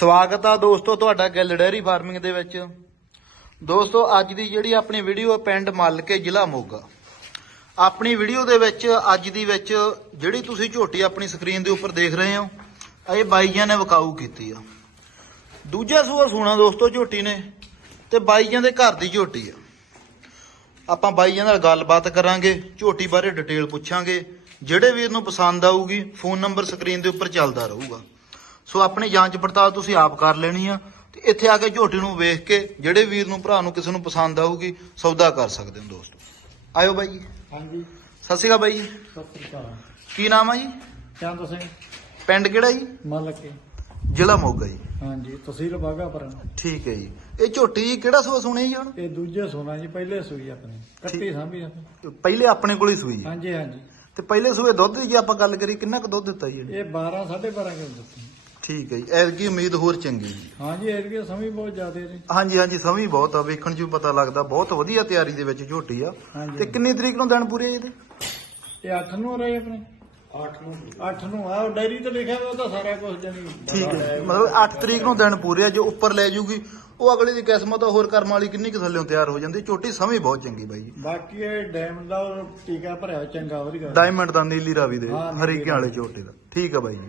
ਸਵਾਗਤ ਆ ਦੋਸਤੋ ਤੁਹਾਡਾ ਗਿੱਲ ਡੈਰੀ ਫਾਰਮਿੰਗ ਦੇ ਵਿੱਚ। ਦੋਸਤੋ ਅੱਜ ਦੀ ਜਿਹੜੀ ਆਪਣੀ ਵੀਡੀਓ ਹੈ ਪਿੰਡ ਮੱਲਕੇ ਜ਼ਿਲ੍ਹਾ ਮੋਗਾ। ਆਪਣੀ ਵੀਡੀਓ ਦੇ ਵਿੱਚ, ਅੱਜ ਦੀ ਵਿੱਚ ਜਿਹੜੀ ਤੁਸੀਂ ਝੋਟੀ ਆਪਣੀ ਸਕਰੀਨ ਦੇ ਉੱਪਰ ਦੇਖ ਰਹੇ ਹੋ, ਇਹ ਬਾਈਆਂ ਨੇ ਵਕਾਊ ਕੀਤੀ ਆ। ਦੂਜਾ ਸੂਆ ਸੋਨਾ ਦੋਸਤੋ ਝੋਟੀ ਨੇ ਤੇ ਬਾਈਆਂ ਦੇ ਘਰ ਦੀ ਝੋਟੀ ਆ। ਆਪਾਂ ਬਾਈਆਂ ਨਾਲ ਗੱਲਬਾਤ ਕਰਾਂਗੇ, ਝੋਟੀ ਬਾਰੇ ਡਿਟੇਲ ਪੁੱਛਾਂਗੇ। ਜਿਹੜੇ ਵੀਰ ਨੂੰ ਪਸੰਦ ਆਊਗੀ, ਫੋਨ ਨੰਬਰ ਸਕਰੀਨ ਦੇ ਉੱਪਰ ਚੱਲਦਾ ਰਹੂਗਾ। ਸੋ ਆਪਣੀ ਜਾਂਚ ਪੜਤਾਲ ਤੁਸੀਂ ਆਪ ਕਰ ਲੈਣੀ ਆ ਤੇ ਇੱਥੇ ਆ ਕੇ ਝੋਟੀ ਨੂੰ ਵੇਖ ਕੇ ਜਿਹੜੇ ਵੀਰ ਨੂੰ ਭਰਾ ਨੂੰ ਕਿਸੇ ਨੂੰ ਪਸੰਦ ਆਊਗੀ ਸੌਦਾ ਕਰ ਸਕਦੇ ਹੋ ਦੋਸਤੋ। ਆਇਓ ਬਾਈ ਜੀ। ਹਾਂਜੀ। ਸਤਿ ਸ਼੍ਰੀ ਅਕਾਲ ਬਾਈ ਜੀ। ਸਤਿ ਸ੍ਰੀ ਅਕਾਲ। ਕੀ ਨਾਮ ਆ ਜੀ? ਚੰਦ ਸਿੰਘ ਪਿੰਡ ਕਿਹੜਾ ਜੀ? ਮੱਲ ਕੇ। ਜ਼ਿਲ੍ਹਾ ਮੋਗਾ ਜੀ। ਹਾਂਜੀ ਤਹਿਸੀਲ ਬਾਘਾਪੁਰ ਠੀਕ ਹੈ ਜੀ। ਇਹ ਝੋਟੀ ਕਿਹੜਾ ਸੂਆ ਸੁਣੀ ਜੀ ਹੁਣ? ਇਹ ਦੂਜੇ ਸੋਨਾ ਜੀ ਪਹਿਲੇ ਸੂਈ ਆਪਣੀ। ਕੱਟੀ ਸਾਂਭੀ ਆਪਣੀ। ਪਹਿਲੇ ਆਪਣੇ ਕੋਲ ਹੀ ਸੂਈ ਜੀ ਹਾਂਜੀ ਹਾਂਜੀ। ਤੇ ਪਹਿਲੇ ਸੂਏ ਦੁੱਧ ਦੀ ਜੇ ਆਪਾਂ ਗੱਲ ਕਰੀ ਕਿੰਨਾ ਕੁ ਦੁੱਧ ਦਿੱਤਾ ਜੀ ਇਹਨੇ? ਇਹ 12 12.5 ਕਿਲੋ ਦਿੱਤੀ। ਠੀਕ ਹੈ ਜੀ। ਐਤਕੀ ਉਮੀਦ ਹੋਰ ਚੰਗੀ ਜੀ। ਹਾਂਜੀ ਏਰੀਆ ਸਮੀ ਬਹੁਤ ਜ਼ਿਆਦੇ ਨੇ। ਹਾਂਜੀ ਹਾਂਜੀ ਸਮਝ ਬਹੁਤ ਆ। ਵੇਖਣ 'ਚ ਵੀ ਪਤਾ ਲੱਗਦਾ। ਬਹੁਤ ਵਧੀਆ ਤਿਆਰੀ ਦੇ ਵਿੱਚ ਝੋਟੀ ਆ। ਹਾਂਜੀ। ਤੇ ਕਿੰਨੀ ਤਰੀਕ ਨੂੰ ਦਿਨ ਪੂਰੇ ਇਹਦੇ? ਇਹ 8 ਨੂੰ ਰਹੇ ਆਪਣੇ? 8 ਨੂੰ। 8 ਨੂੰ। ਆ ਡਾਇਰੀ ਤੇ ਲਿਖਿਆ ਹੋਇਆ ਉਹ ਤਾਂ ਸਾਰਾ ਕੁਝ ਜਾਨੀ ਠੀਕ ਹੈ ਮਤਲਬ 8 ਤਰੀਕ ਨੂੰ ਦਿਨ ਪੂਰੇ ਆ। ਜੋ ਉੱਪਰ ਲੈ ਜੂਗੀ ਉਹ ਅਗਲੇ ਦੀ ਕਿਸਮਤ ਆ। ਹੋਰ ਕਰਮ ਵਾਲੀ ਕਿੰਨੀ ਕੁ ਥੱਲੇੋਂ ਤਿਆਰ ਹੋ ਜਾਂਦੀ। ਝੋਟੀ ਸਮਝ ਬਹੁਤ ਚੰਗੀ ਬਾਈ ਜੀ। ਬਾਕੀ ਇਹ ਡੈਮ ਦਾ ਉਹ ਟੀਕਾ ਭਰਿਆ ਚੰਗਾ ਵਧੀਆ। ਡਾਇਮੰਡ ਦਾ ਨੀਲੀ ਰਾਵੀ ਦੇ ਹਾਂ, ਨੀਲੀ ਹਰੀਕੇ ਵਾਲੇ ਝੋਟੇ ਦਾ। ਠੀਕ ਆ ਬਾਈ ਜੀ।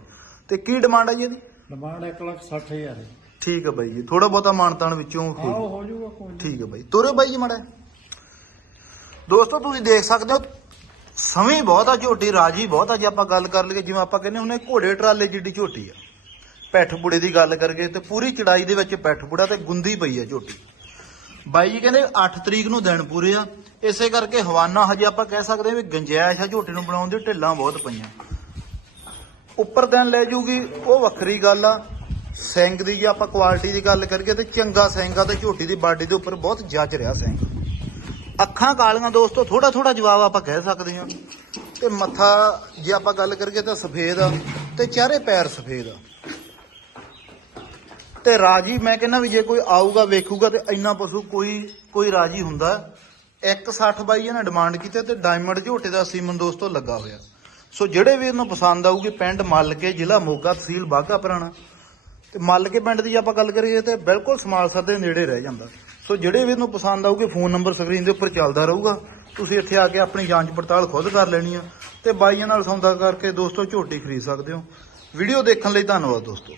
ਤੇ ਕੀ ਡਿਮਾਂਡ ਆ ਜੀ ਇਹਦੀ? ਡਿਮਾਂਡ 1 ਲੱਖ 60 ਹਜ਼ਾਰ ਹੈ। ਠੀਕ ਆ ਬਾਈ ਜੀ ਥੋੜਾ ਬਹੁਤਾ ਮਾਨਤਾਨ ਵਿੱਚੋਂ ਹਾਂ ਹੋ ਹੋ ਜਾਊਗਾ ਕੋਈ। ਠੀਕ ਹੈ ਬਾਈ ਤੁਰੇ ਬਾਈ ਜੀ ਮੜਾ ਦੋਸਤੋ ਤੁਸੀਂ ਦੇਖ ਸਕਦੇ ਹੋ ਸਮੇਂ ਬਹੁਤ ਆ ਝੋਟੀ ਰਾਜੀ ਬਹੁਤ ਆ ਜੇ ਆਪਾਂ ਗੱਲ ਕਰ ਲਈਏ ਜਿਵੇਂ ਆਪਾਂ ਕਹਿੰਦੇ ਹੁੰਦੇ ਘੋੜੇ ਟਰਾਲੇ ਜਿੱਡੀ ਝੋਟੀ ਆ। ਪੈਠ ਬੁੜੇ ਦੀ ਗੱਲ ਕਰਕੇ ਤੇ ਪੂਰੀ ਚੜਾਈ ਦੇ ਵਿੱਚ ਪੈਠ ਬੁੜਾ ਤੇ ਗੁੰਦੀ ਪਈ ਆ ਝੋਟੀ। ਬਾਈ ਜੀ ਕਹਿੰਦੇ 8 ਤਰੀਕ ਨੂੰ ਦਿਨ ਪੂਰੇ ਆ ਇਸੇ ਕਰਕੇ ਹਵਾਨਾ ਹਜੇ ਆਪਾਂ ਕਹਿ ਸਕਦੇ ਹਾਂ ਵੀ ਗੰਜਾਇਸ਼ ਆ ਝੋਟੀ ਨੂੰ ਬਣਾਉਣ ਦੀ ਢਿੱਲਾਂ ਬਹੁਤ ਪਈਆਂ। ਉੱਪਰ ਦਿਨ ਲੈ ਜੂਗੀ, ਉਹ ਵੱਖਰੀ ਗੱਲ ਆ। ਸਿੰਘ ਦੀ ਜੇ ਆਪਾਂ ਕੁਆਲਿਟੀ ਦੀ ਗੱਲ ਕਰੀਏ ਤੇ ਚੰਗਾ ਸਿੰਘ ਆ ਤੇ ਝੋਟੀ ਦੀ ਬਾਡੀ ਦੇ ਉੱਪਰ ਬਹੁਤ ਜੱਜ ਰਿਹਾ ਸਿੰਘ। ਅੱਖਾਂ ਕਾਲੀਆਂ ਦੋਸਤੋ ਥੋੜਾ ਥੋੜਾ ਜਵਾਬ ਆਪਾਂ ਕਹਿ ਸਕਦੇ ਹਾਂ। ਤੇ ਮੱਥਾ ਜੇ ਆਪਾਂ ਗੱਲ ਕਰੀਏ ਤਾਂ ਸਫੇਦ ਆ ਤੇ ਚਾਰੇ ਪੈਰ ਸਫੇਦ ਆ। ਤੇ ਰਾਜੀ ਮੈਂ ਕਹਿੰਦਾ ਵੀ ਜੇ ਕੋਈ ਆਊਗਾ, ਵੇਖੂਗਾ ਤੇ ਇੰਨਾ ਪਸ਼ੂ ਕੋਈ ਕੋਈ ਰਾਜੀ ਹੁੰਦਾ। 160 ਬਾਈ ਇਹਨਾਂ ਡਿਮਾਂਡ ਕੀਤੀ ਤੇ ਡਾਇਮੰਡ ਝੋਟੇ ਦਾ ਸੀਮਨ ਦੋਸਤੋ ਲੱਗਾ ਹੋਇਆ। ਸੋ ਜਿਹੜੇ ਵੀ ਇਹਨੂੰ ਪਸੰਦ ਆਊਗੀ, ਪਿੰਡ ਮੱਲਕੇ ਜ਼ਿਲ੍ਹਾ ਮੋਗਾ ਤਹਿਸੀਲ ਬਾਘਾ ਪੁਰਾਣਾ। ਤੇ ਮੱਲਕੇ ਪਿੰਡ ਦੀ ਆਪਾਂ ਗੱਲ ਕਰੀਏ ਤੇ ਬਿਲਕੁਲ ਸਮਾਲਸਰ ਦੇ ਨੇੜੇ ਰਹਿ ਜਾਂਦਾ। ਸੋ ਜਿਹੜੇ ਵੀ ਇਹਨੂੰ ਪਸੰਦ ਆਊਗੇ, ਫੋਨ ਨੰਬਰ ਸਕਰੀਨ ਦੇ ਉੱਪਰ ਚੱਲਦਾ ਰਹੂਗਾ। ਤੁਸੀਂ ਇੱਥੇ ਆ ਕੇ ਆਪਣੀ ਜਾਂਚ ਪੜਤਾਲ ਖੁਦ ਕਰ ਲੈਣੀ ਆ। ਤੇ ਬਾਈਆਂ ਨਾਲ ਸੌਦਾ ਕਰਕੇ ਦੋਸਤੋ ਝੋਟੀ ਖਰੀਦ ਸਕਦੇ ਹੋ। ਵੀਡੀਓ ਦੇਖਣ ਲਈ ਧੰਨਵਾਦ ਦੋਸਤੋ।